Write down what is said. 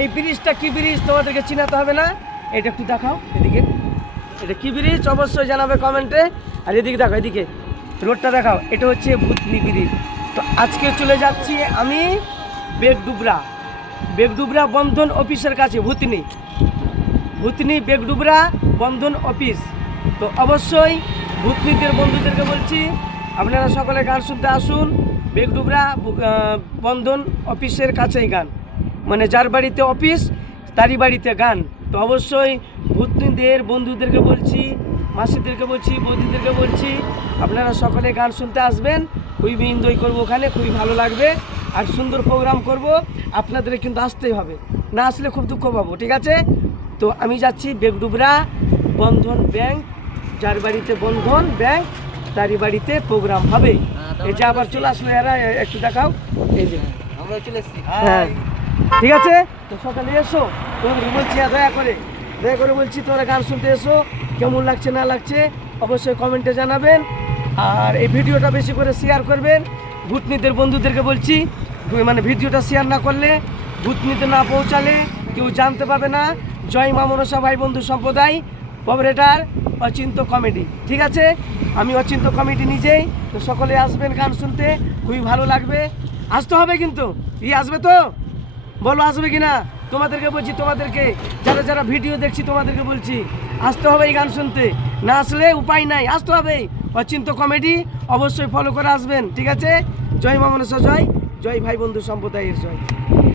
এই ব্রিজটা কি ব্রিজ তোমাদেরকে চিনাতে হবে না? এটা একটু দেখাও এদিকে, এটা কি ব্রিজ অবশ্যই জানাবে কমেন্টে। আর এদিকে দেখো, এদিকে রোডটা দেখাও, এটা হচ্ছে ভূতনি ব্রিজ। তো আজকে চলে যাচ্ছি আমি বেগডুবরা বন্ধন অফিসের কাছে, ভূতনি বেগডুবরা বন্ধন অফিস। তো অবশ্যই ভূতনিদের বন্ধুদেরকে বলছি আপনারা সকলে গান শুনতে আসুন। বেগডুবরা বন্ধন অফিসের কাছেই গান, মানে যার বাড়িতে অফিস তারই বাড়িতে গান। তো অবশ্যই ভূতনিদের বন্ধুদেরকে বলছি, মাসিদেরকে বলছি, বৌদিদেরকে বলছি আপনারা সকলে গান শুনতে আসবেন। খুবই এনজয় করবো ওখানে, খুবই ভালো লাগবে আর সুন্দর প্রোগ্রাম করব। আপনাদের কিন্তু আসতেই হবে, না আসলে খুব দুঃখ পাবো, ঠিক আছে? তো আমি যাচ্ছি বেগডুবরা বন্ধন ব্যাংক, যার বাড়িতে বন্ধন ব্যাংক তারই বাড়িতে প্রোগ্রাম হবে। এই যে আবার চলে আসলো এরা, একটু দেখাও, এই যে আমরা চলে এসেছি। হ্যাঁ ঠিক আছে। তো সকালে এসো, তোমাদের বলছি দয়া করে বলছি তোমরা গান শুনতে এসো। কেমন লাগছে না লাগছে অবশ্যই কমেন্টে জানাবেন। আর এই ভিডিওটা বেশি করে শেয়ার করবেন। ভূতনিদের বন্ধুদেরকে বলছি, মানে ভিডিওটা শেয়ার না করলে, ভূতনিতে না পৌঁছালে কেউ জানতে পাবে না। জয় মা মনসা ভাই বন্ধু সম্প্রদায় অপারেটর অচিন্ত কমেডি, ঠিক আছে? আমি অচিন্ত কমেডি নিজেই। তো সকলে আসবেন গান শুনতে, খুবই ভালো লাগবে। আসতে হবে কিন্তু, আসবে তো বলো, আসবে কিনা? তোমাদেরকে বলছি, তোমাদেরকে যারা যারা ভিডিও দেখছি তোমাদেরকে বলছি আসতে হবে এই গান শুনতে, না আসলে উপায় নাই, আসতে হবে। অচিন্ত কমেডি অবশ্যই ফলো করে আসবেন, ঠিক আছে? জয় মা মনসা জয়, জয় ভাই বন্ধু সম্প্রদায়ের জয়।